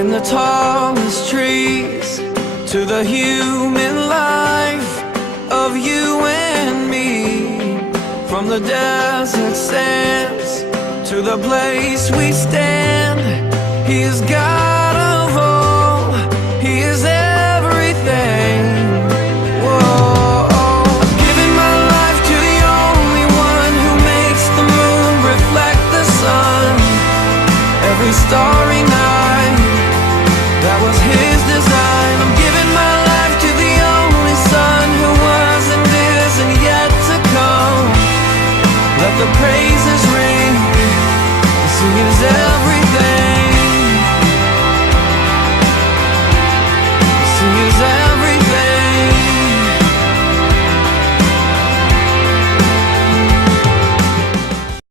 in the tallest trees, to the human life of you and me. From the desert sands to the place we stand, He is God.